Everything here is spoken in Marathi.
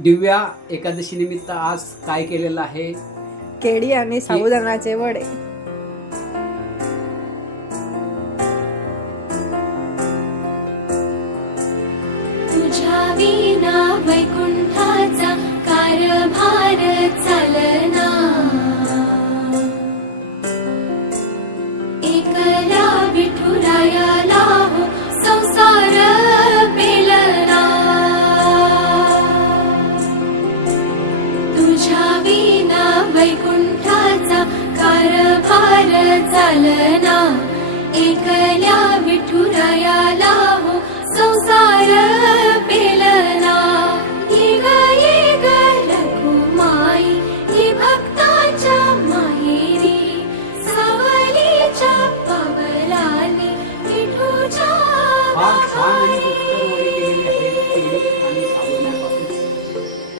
दिव्या एकादशी निमित्त आज काय केलेलं आहे? केळी आणि साबुदाण्याचे वडे. तुझ्या विना वैकुंठाचा कारभार चालना, एकला विठुरायाला हो संसार पेलना. तुझ्या विना वैकुंठाचा कारभार चालना, एकल्या विठुरायाला हो संसार पेलना.